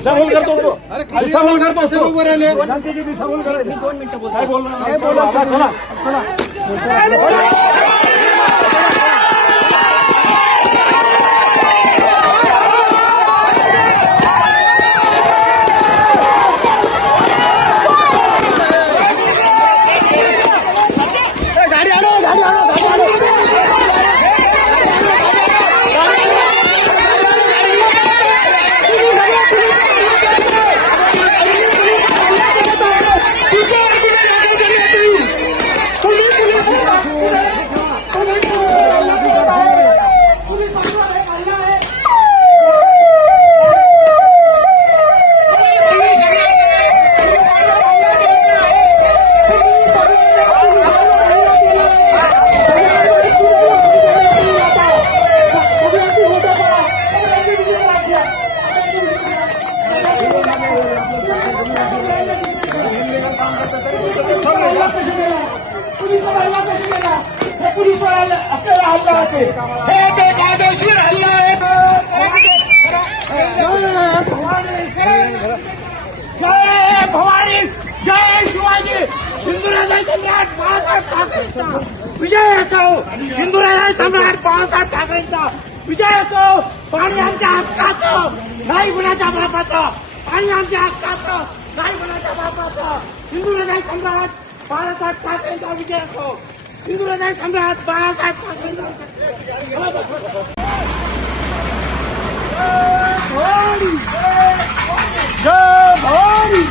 दिशाभूल करतो दिशाभूल करतो सर उभे राहिले जनतेची दिशाभूल करायची 2 मिनिटं बोल काय बोलणार चला चला पुलिसवाला असलेला हल्ला आहे हे बेकायदेशीर हल्ला आहे जय भवानी जय शिवाजी हिंदुराजा सम्राट बाळासाहेब ठाकरेंचा विजय असो हिंदुराजा सम्राट बाळासाहेब ठाकरेंचा विजय असो पाणी आमच्या हक्काचं नाही गुणाच्या बापाचं पाणी आमच्या हक्काचं नाही गुणाच्या बापाचं हिंदुराजा सम्राट बाळासाहेब ठाकरेंचा विजय असो हिंदुराजा सम्राट बाळासाहेब ठाकरेंचा जय भवानी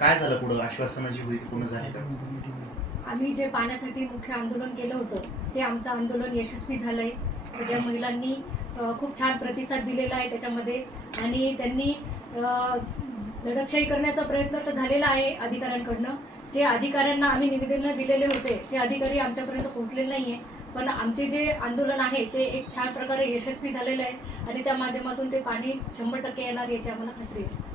काय झालं पुढे आश्वासनं जी होती पूर्ण झाली तर आम्ही जे पाण्यासाठी मुख्य आंदोलन केलं होतं ते आमचं आंदोलन यशस्वी झालंय सगळ्या महिलांनी खूप छान प्रतिसाद दिलेला आहे त्याच्यामध्ये आणि त्यांनी दडपशाही करण्याचा प्रयत्न तर झालेला आहे अधिकाऱ्यांकडनं जे अधिकाऱ्यांना आम्ही निवेदन दिलेले होते ते अधिकारी आमच्यापर्यंत पोहोचलेले नाहीये पण आमचे जे आंदोलन आहे ते एक छान प्रकारे यशस्वी झालेलं आहे आणि त्या माध्यमातून ते पाणी 100% येणार याची आम्हाला खात्री आहे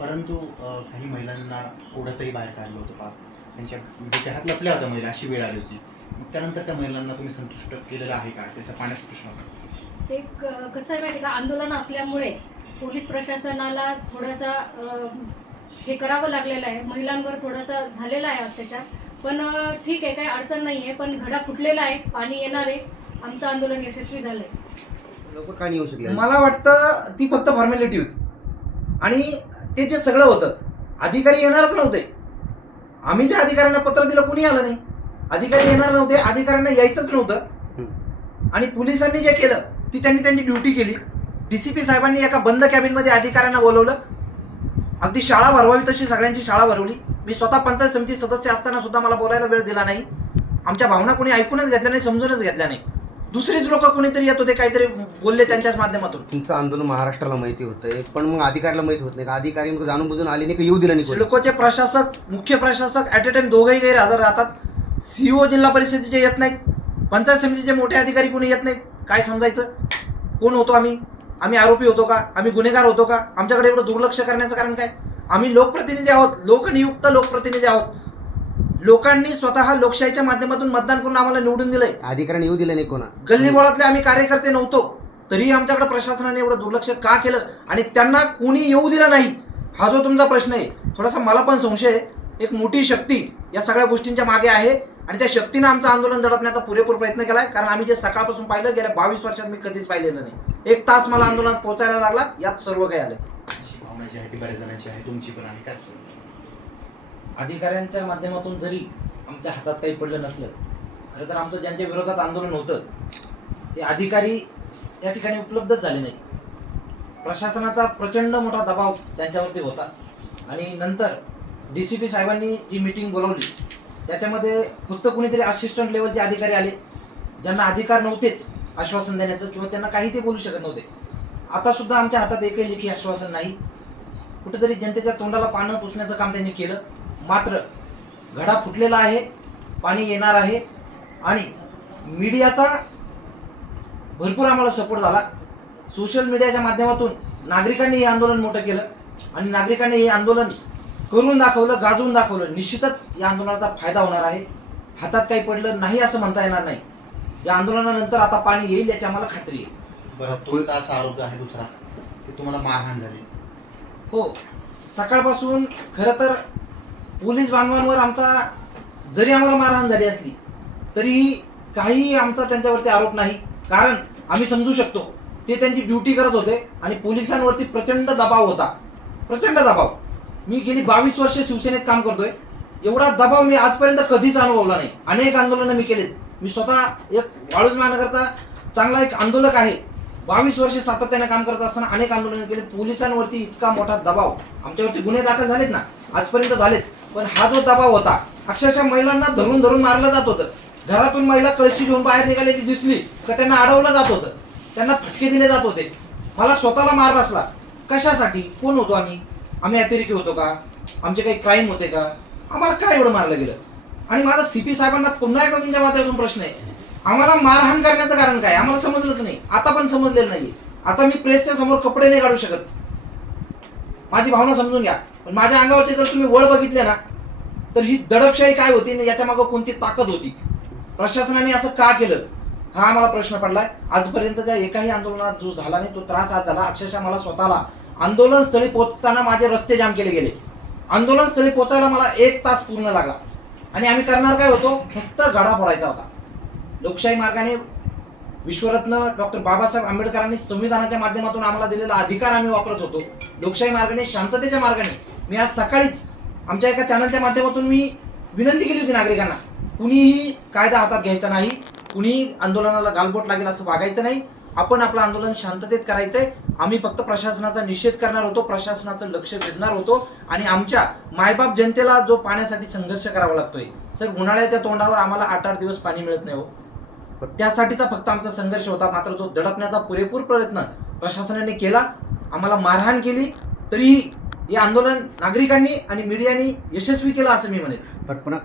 परंतु काही महिलांना ओढतही बाहेर काढलं होतं पाप त्यांच्या घरात लपल्या होत्या महिला अशी वेळ आली होती मग त्यानंतर त्या महिलांना तुम्ही संतुष्ट केलेलं आहे का त्याचा पाण्याचा प्रश्न ते कसं आहे माहिती का आंदोलन असल्यामुळे पोलीस प्रशासनाला थोडासा हे करावं लागलेलं आहे महिलांवर थोडासा झालेला आहे अत्याचार पण ठीक आहे काही अडचण नाही आहे पण घडा फुटलेला आहे पाणी येणार आहे आमचं आंदोलन यशस्वी झालंय लोक का नाही येऊ शकले मला वाटतं ती फक्त फॉर्मॅलिटी होती आणि ते जे सगळं होतं अधिकारी येणारच नव्हते आम्ही ज्या अधिकाऱ्यांना पत्र दिलं कुणी आलं नाही अधिकारी येणार नव्हते अधिकाऱ्यांना यायचंच नव्हतं आणि पोलिसांनी जे केलं ती त्यांनी त्यांची ड्युटी केली डीसीपी साहेबांनी एका बंद कॅबिनमध्ये अधिकाऱ्यांना बोलवलं अगदी शाळा भरवावी तशी सगळ्यांची शाळा भरवली मी स्वतः पंचायत समिती सदस्य असताना सुद्धा मला बोलायला वेळ दिला नाही आमच्या भावना कोणी ऐकूनच घेतल्या नाही समजूनच घेतल्या नाही दुसरेच लोक कोणीतरी येत होते काहीतरी बोलले त्यांच्याच माध्यमातून तुमचं आंदोलन महाराष्ट्राला माहिती होतंय पण मग अधिकाऱ्याला माहिती होत नाही का अधिकारी मग जाणून बुजून आले नाही का येऊ दिलं नाही सिडकोचे प्रशासक मुख्य प्रशासक ॲट अ टाइम दोघंही गैरहजर राहतात सीओ जिल्हा परिषदेचे येत नाहीत पंचायत समितीचे मोठे अधिकारी कोणी येत नाहीत काय समजायचं कोण होतो आम्ही आरोपी होतो का आम्ही गुन्हेगार होतो का आमच्याकडे एवढं दुर्लक्ष करण्याचं कारण काय आम्ही लोकप्रतिनिधी आहोत लोकनियुक्त लोकप्रतिनिधी आहोत लोकांनी स्वतः लोकशाहीच्या माध्यमातून मतदान करून आम्हाला निवडून दिलंय अधिकाऱ्यांनी येऊ दिलं नाही कोणा गल्लीबोळातले आम्ही कार्यकर्ते नव्हतो तरी आमच्याकडे प्रशासनाने एवढं दुर्लक्ष का केलं आणि त्यांना कोणी येऊ दिलं नाही हा जो तुमचा प्रश्न आहे थोडासा मला पण संशय आहे एक मोठी शक्ती या सगळ्या गोष्टींच्या मागे आहे आणि त्या शक्तीनं आमचं आंदोलन दडपण्याचा पुरेपूर प्रयत्न केलाय कारण आम्ही जे सकाळपासून पाहिलं गेल्या 22 वर्षात मी कधीच पाहिलेलं नाही 1 तास मला आंदोलनात पोहोचायला लागला यात सर्व काही आलं भावना जी आहे ती बऱ्याच जणांची आहे तुमची पण आहे काय अधिकाऱ्यांच्या माध्यमातून जरी आमच्या हातात काही पडलं नसलं खरं तर आमचं ज्यांच्या विरोधात आंदोलन होतं ते अधिकारी त्या ठिकाणी उपलब्धच झाले नाही प्रशासनाचा प्रचंड मोठा दबाव त्यांच्यावरती होता आणि नंतर DCP साहेबांनी जी मीटिंग बोलावली त्याच्यामध्ये फक्त कुणीतरी असिस्टंट लेवलचे अधिकारी आले ज्यांना अधिकार नव्हतेच आश्वासन देण्याचं किंवा त्यांना काही ते बोलू शकत नव्हते. आता सुद्धा आमच्या हातात एकही लेखी आश्वासन नाही. कुठेतरी जनतेच्या तोंडाला पानं पुसण्याचं काम त्यांनी केलं. मात्र घडा फुटलेला आहे, पाणी येणार आहे आणि मीडियाचा भरपूर आम्हाला सपोर्ट झाला. सोशल मीडियाच्या माध्यमातून नागरिकांनी हे आंदोलन मोठं केलं आणि नागरिकांनी हे आंदोलन करून दाखवलं, गाजवून दाखवलं. निश्चितच या आंदोलनाचा फायदा होणार आहे. हातात काही पडलं नाही असं म्हणता येणार नाही. या आंदोलनानंतर आता पाणी येईल याची आम्हाला खात्री आहे. बरं, तोच असा आरोप आहे दुसरा की तुम्हाला मारहाण झाली. हो, सकाळपासून खरं तर पोलीस बांधवांवर आमचा जरी आम्हाला मारहाण झाली असली तरीही काही आमचा त्यांच्यावरती आरोप नाही. कारण आम्ही समजू शकतो ते त्यांची ड्युटी करत होते आणि पोलिसांवरती प्रचंड दबाव होता, प्रचंड दबाव. मी गेली 22 वर्ष शिवसेनेत काम करतोय. एवढा दबाव मी आजपर्यंत कधीच अनुभवला नाही. अनेक आंदोलनं मी केलेत. मी स्वतः एक वाळूज महानगरचा चांगला एक आंदोलक आहे. 22 वर्ष सातत्याने काम करत असताना अनेक आंदोलनं केली. पोलिसांवरती इतका मोठा दबाव, आमच्यावरती गुन्हे दाखल झालेत ना आजपर्यंत झालेत, पण हा जो दबाव होता अक्षरशः महिलांना धरून धरून मारलं जात होतं. घरातून महिला कळशी घेऊन बाहेर निघालेली दिसली तर त्यांना अडवलं जात होतं, त्यांना फटके दिले जात होते. मला स्वतःला मार बसला. कशासाठी? कोण होतो आम्ही अतिरेकी होतो का? आमचे काही क्राईम होते का? आम्हाला काय एवढं मारलं गेलं? आणि माझा CP साहेबांना पुन्हा एकदा तुमच्या माध्यमातून प्रश्न आहे, आम्हाला मारहाण करण्याचं कारण काय? आम्हाला समजलंच नाही, आता पण समजलेलं नाही. आता मी प्रेसच्या समोर कपडे नाही काढू शकत. माझी भावना समजून घ्या. पण माझ्या अंगावरती जर तुम्ही वळ बघितले ना तर ही दडपशाही काय होती आणि याच्या मागं कोणती ताकद होती? प्रशासनाने असं का केलं हा आम्हाला प्रश्न पडलाय. आजपर्यंतच्या एकाही आंदोलनात जो झाला नाही तो त्रास आज झाला. अक्षरशः मला स्वतःला आंदोलन स्थळी पोहोचताना माझे रस्ते जाम केले गेले. आंदोलन स्थळी पोहोचायला मला 1 तास पूर्ण लागला आणि आम्ही करणार काय होतो? फक्त घडा फोडायचा होता. लोकशाही मार्गाने विश्वरत्न डॉक्टर बाबासाहेब आंबेडकरांनी संविधानाच्या माध्यमातून आम्हाला दिलेला अधिकार आम्ही वापरत होतो. लोकशाही मार्गाने, शांततेच्या मार्गाने. मी आज सकाळीच आमच्या एका चॅनलच्या माध्यमातून मी विनंती केली होती नागरिकांना, कुणीही कायदा हातात घ्यायचा नाही, कुणीही आंदोलनाला गालबोट लागेल असं वागायचं नाही. आपण आपलं आंदोलन शांततेत करायचंय. आम्ही फक्त प्रशासनाचा निषेध करणार होतो, प्रशासनाचं लक्ष वेधणार होतो आणि आमच्या मायबाप जनतेला जो पाण्यासाठी संघर्ष करावा लागतोय. सर, उन्हाळ्याच्या तोंडावर आम्हाला 8-8 दिवस पाणी मिळत नाही हो. त्यासाठीचा फक्त आमचा संघर्ष होता. मात्र तो दडपण्याचा पुरेपूर प्रयत्न प्रशासनाने केला. आम्हाला मारहाण केली तरीही हे आंदोलन नागरिकांनी आणि मीडियानी यशस्वी केलं असं मी म्हणेन. पण पुन्हा